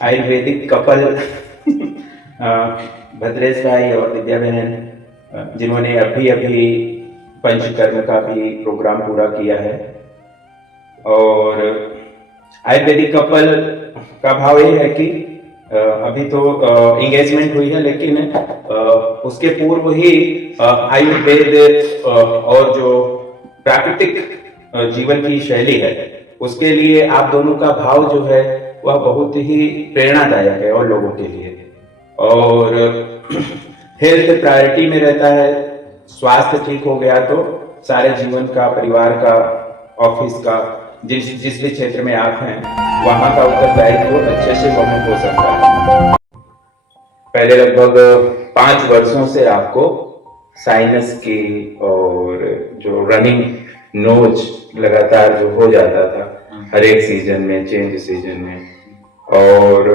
Ayurvedic couple Bhadresh भाई और दिव्या बहन, जिन्होंने अभी अभी पंचकर्म का भी प्रोग्राम पूरा किया है। और आयुर्वेदिक कपल का भाव ये है कि अभी तो एंगेजमेंट हुई है, लेकिन उसके पूर्व ही आयुर्वेद और जो प्राकृतिक जीवन की शैली है, उसके लिए आप दोनों का भाव जो है वह बहुत ही प्रेरणादायक है और लोगों के लिए। और हेल्थ प्रायोरिटी में रहता है। स्वास्थ्य ठीक हो गया तो सारे जीवन का, परिवार का, ऑफिस का, जिस जिस भी क्षेत्र में आप हैं वहां का उत्तरदायित्व अच्छे से वहन हो सकता है। पहले लगभग 5 वर्षों से आपको साइनस की और जो रनिंग नोज लगातार जो हो जाता था हर एक सीजन में, चेंज सीजन में, और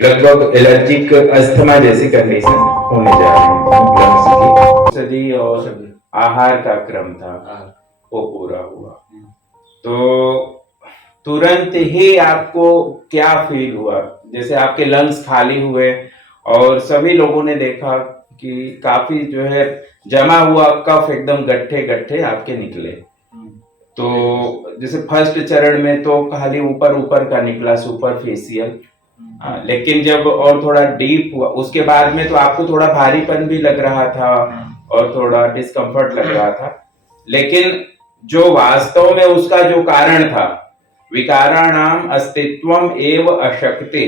लगभग एलर्जिक अस्थमा जैसी कंडीशन होने जा रही थी लंग्स की। सदी और आहार का क्रम था वो पूरा हुआ। तो तुरंत ही आपको क्या फील हुआ? जैसे आपके लंग्स खाली हुए और सभी लोगों ने देखा कि काफी जो है जमा हुआ कफ एकदम गट्ठे गट्ठे आपके निकले। तो जैसे फर्स्ट चरण में तो खाली ऊपर ऊपर का निकला, सुपरफिशियल। लेकिन जब और थोड़ा डीप हुआ उसके बाद में तो आपको थोड़ा भारीपन भी लग रहा था और थोड़ा डिस्कम्फर्ट लग रहा था। लेकिन जो वास्तव में उसका जो कारण था, विकाराणाम अस्तित्वम एव अशक्ति,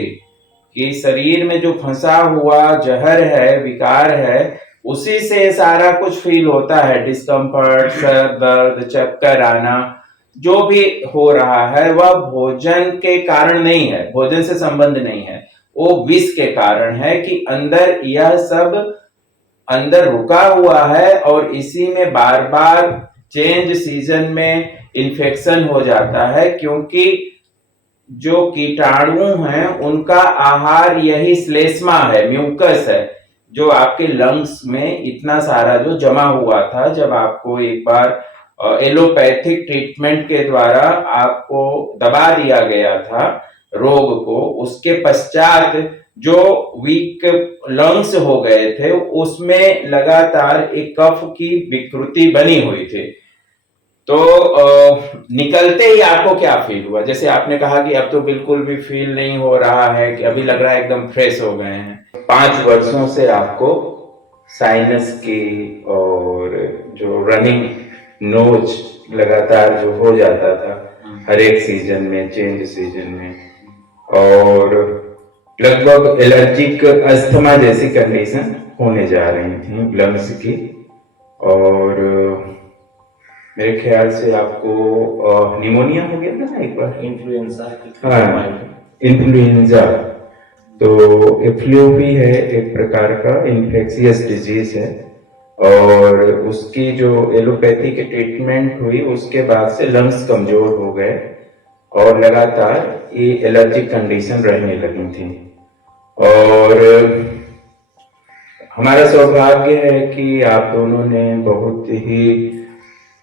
कि शरीर में जो फंसा हुआ जहर है, विकार है, उसी से सारा कुछ फील होता है। डिस्कम्फर्ट, सर दर्द, चक्कर आना, जो भी हो रहा है वह भोजन के कारण नहीं है, भोजन से संबंध नहीं है, वो विष के कारण है कि अंदर यह सब अंदर रुका हुआ है और इसी में बार बार चेंज सीजन में इन्फेक्शन हो जाता है, क्योंकि जो कीटाणु हैं उनका आहार यही श्लेष्मा है, म्यूकस है, जो आपके लंग्स में इतना सारा जो जमा हुआ था। जब आपको एक बार एलोपैथिक ट्रीटमेंट के द्वारा आपको दबा दिया गया था रोग को, उसके पश्चात जो वीक लंग्स हो गए थे उसमें लगातार एक कफ की विकृति बनी हुई थी। तो निकलते ही आपको क्या फील हुआ? जैसे आपने कहा कि अब तो बिल्कुल भी फील नहीं हो रहा है, कि अभी लग रहा है एकदम फ्रेश हो गए हैं। 5 वर्षों से आपको साइनस की और जो रनिंग नोज लगातार जो हो जाता था हर एक सीजन में, चेंज सीजन में, और लगभग एलर्जिक अस्थमा जैसी कंडीशन होने जा रही थी लंग्स की। और मेरे ख्याल से आपको निमोनिया हो गया था ना एक बार, इन्फ्लुएंजा। हाँ, इन्फ्लुएंजा। तो फ्लू भी है, एक प्रकार का इन्फेक्शियस डिजीज है। और उसकी जो एलोपैथी की ट्रीटमेंट हुई उसके बाद से लंग्स कमजोर हो गए और लगातार ये एलर्जिक कंडीशन रहने लगी थी। और हमारा सौभाग्य है कि आप दोनों ने बहुत ही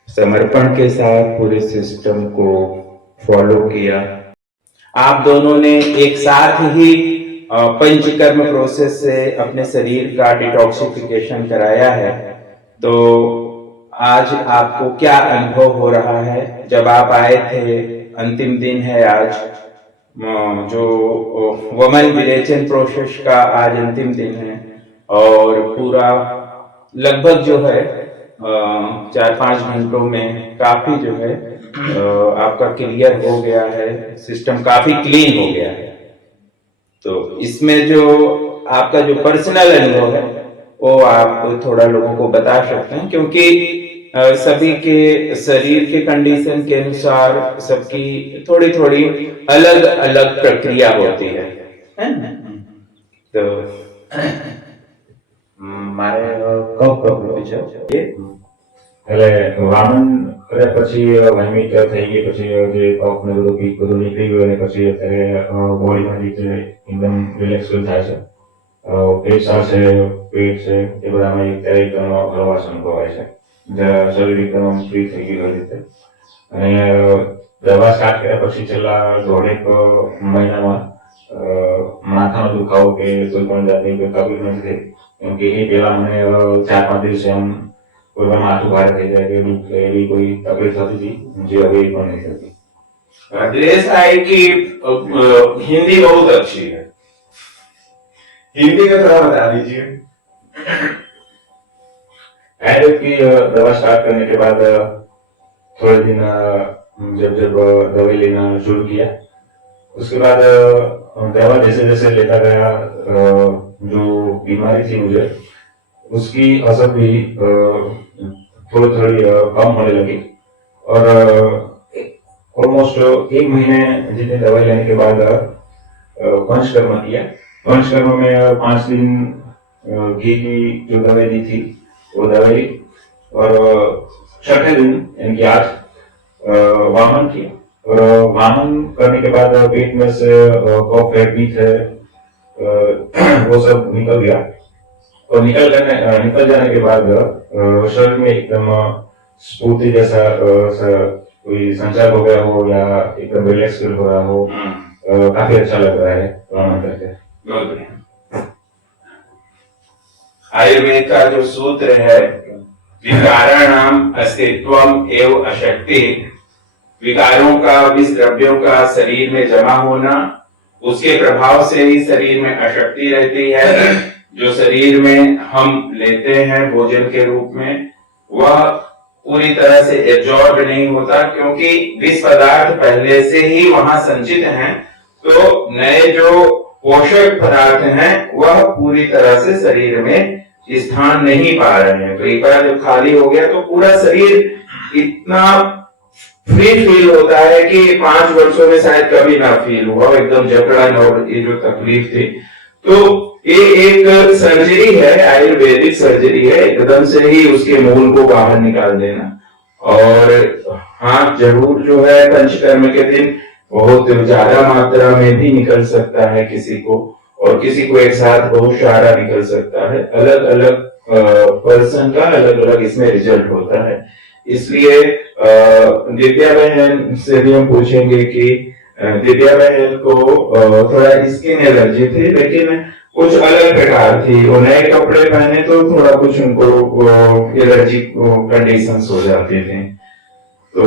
समर्पण के साथ पूरे सिस्टम को फॉलो किया। आप दोनों ने एक साथ ही पंचकर्म प्रोसेस से अपने शरीर का डिटॉक्सिफिकेशन कराया है। तो आज आपको क्या अनुभव हो रहा है? जब आप आए थे, अंतिम दिन है आज, जो वमन विरेचन प्रोसेस का आज अंतिम दिन है, और पूरा लगभग जो है 4-5 घंटों में काफी जो है आपका क्लियर हो गया है, सिस्टम काफी क्लीन हो गया है। तो इसमें जो आपका जो पर्सनल अनुभव है वो आप थोड़ा लोगों को बता सकते हैं, क्योंकि सभी के शरीर के कंडीशन के अनुसार सबकी थोड़ी थोड़ी अलग अलग प्रक्रिया होती है ना? तो મારે કફ પ્રોબ્લેમ છે એટલે વામન કર્યા પછી વહેમી થઈ ગઈ, પછી જે કફ ને બધું પીક બધું નીકળી ગયું અને પછી અત્યારે બોડીમાં જે એકદમ રિલેક્સ ફીલ થાય છે, ફેફસા છે, પેટ છે, એ બધામાં અત્યારે એકદમ હળવાશ અનુભવાય છે, શરીર એકદમ ફ્રી થઈ ગયું રીતે. અને દવા સ્ટાર્ટ કર્યા પછી છેલ્લા 1.5 મહિનામાં માથાનો દુખાવો કે કોઈ પણ જાતની કોઈ તકલીફ નથી થઈ. કેમ કે એ પહેલા મને 4-5 દિવસે આમ કોઈ પણ માથું ભારે થઈ જાય કે એવી કોઈ તકલીફ થતી હતી, જે હવે પણ नहीं થતી. भद्रेश भाई की हिंदी बहुत अच्छी है, हिंदी का थोड़ा बता दीजिए। आयुर्वेद की दवा स्टार्ट करने के बाद थोड़े दिन जब दवाई लेना शुरू किया, उसके बाद दवा जैसे जैसे लेता गया, जो बीमारी थी मुझे उसकी असर भी थोड़ी थोड़ी कम होने लगी. और ऑलमोस्ट 1 महीने जितनी दवाई लेने के बाद पंचकर्म किया. पंचकर्म में 5 दिन घी की जो दवाई दी थी वो दवाई, और 6ठे दिन यानी कि आज वामन किया. और वामन करने के बाद पेट में से कफ है, पीत है, वो सब निकल गया. और निकल जाने के बाद शरीर में एकदम स्फूर्ति जैसा कोई संचार हो गया हो या एकदम रिलैक्स फील हो रहा हो. काफी अच्छा लग रहा है वामन करके. आयुर्वेद का जो सूत्र है, विकाराणाम अस्तित्वम एव अशक्ति, विकारों का, विष द्रव्यों का शरीर में जमा होना, उसके प्रभाव से ही शरीर में अशक्ति रहती है. जो शरीर में हम लेते हैं भोजन के रूप में, वह पूरी तरह से एब्जॉर्ब नहीं होता, क्योंकि विष पदार्थ पहले से ही वहां संचित हैं. तो नए जो पोषक पदार्थ हैं वह पूरी तरह से शरीर में स्थान नहीं पा रहे हैं. तो एक बार जब खाली हो गया तो पूरा शरीर इतना फ्री फील होता है कि 5 वर्षों में शायद कभी ना फील हुआ, एकदम जकड़न और ये जो तकलीफ थी. तो ये एक सर्जरी है, आयुर्वेदिक सर्जरी है, एकदम से ही उसके मूल को बाहर निकाल देना. और हाँ, जरूर जो है पंचकर्म के दिन बहुत ज्यादा मात्रा में भी निकल सकता है किसी को, और किसी को एक साथ बहुत सारा निकल सकता है. अलग अलग पर्सन का अलग अलग इसमें रिजल्ट होता है. इसलिए दिव्या बहन से भी हम पूछेंगे कि दिव्या बहन को थोड़ा स्किन एलर्जी थी, लेकिन कुछ अलग प्रकार थी. वो नए कपड़े पहने तो थोड़ा कुछ उनको एलर्जी कंडीशंस हो जाते थे. तो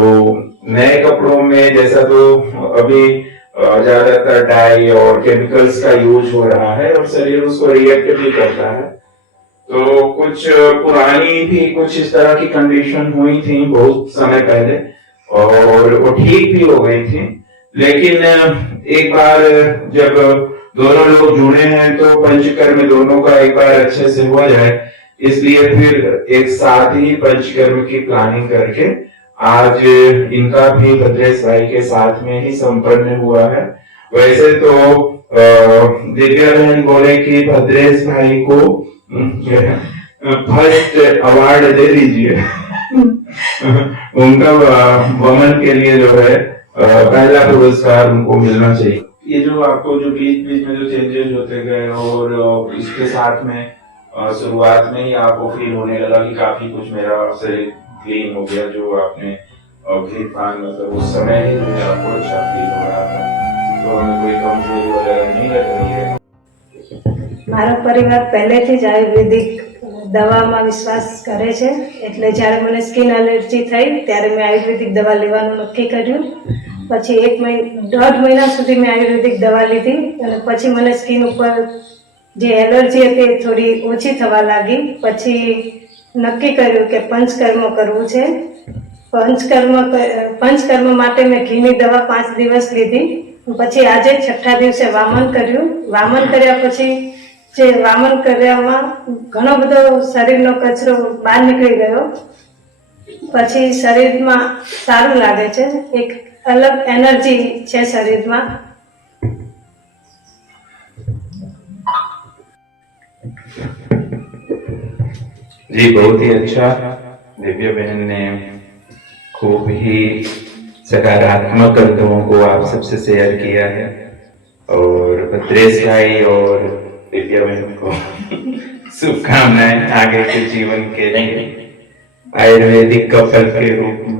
नए कपड़ों में जैसा तो अभी ज्यादातर डाई और केमिकल्स का यूज हो रहा है और शरीर उसको रिएक्ट भी करता है. तो कुछ पुरानी भी कुछ इस तरह की कंडीशन हुई थी बहुत समय पहले, और वो ठीक भी हो गई थी. लेकिन एक बार जब दोनों लोग जुड़े हैं तो पंचकर्म दोनों का एक बार अच्छे से हो जाए, इसलिए फिर एक साथ ही पंचकर्म की प्लानिंग करके आज इनका भी भद्रेश भाई के साथ में ही संपन्न हुआ है. वैसे तो दिव्या बहन बोले कि भद्रेश भाई को फर्स्ट अवार्ड दे दीजिए. उनका वमन के लिए जो है पहला पुरस्कार उनको मिलना चाहिए. ये जो आपको जो बीच बीच में जो चेंजेस होते गए और इसके साथ में शुरुआत में ही आपको फील होने लगा कि काफी कुछ मेरा शरीर क्लीन हो गया, जो आपने घी पान मतलब उस समय ही मुझे आपको अच्छा फील हो रहा था, तो हमें कोई कमजोरी वगैरह नहीं लग रही है. મારો પરિવાર પહેલેથી જ આયુર્વેદિક દવામાં વિશ્વાસ કરે છે, એટલે જ્યારે મને સ્કિન એલર્જી થઈ ત્યારે મેં આયુર્વેદિક દવા લેવાનું નક્કી કર્યું. પછી 1.5 મહિના સુધી મેં આયુર્વેદિક દવા લીધી અને પછી મને સ્કિન ઉપર જે એલર્જી હતી એ થોડી ઓછી થવા લાગી. પછી નક્કી કર્યું કે પંચકર્મ કરવું છે. પંચકર્મ માટે મેં ઘીની દવા 5 દિવસ લીધી. પછી આજે 6ठा દિવસે વામન કર્યું. વામન કર્યા પછી જે વામન કર્યામાં ઘણો બધો શરીરનો કચરો બહાર નીકળી ગયો. પછી શરીરમાં સારું લાગે છે, એક અલગ એનર્જી છે શરીરમાં. जी बहुत ही अच्छा. दिव्या बहन ने खूब ही सकारात्मक अनुभवों को आप सबसे शेयर किया है, और भद्रेश भाई और दिव्या बहन को शुभकामनाएं आगे के जीवन के लिए आयुर्वेदिक कपल के रूप में.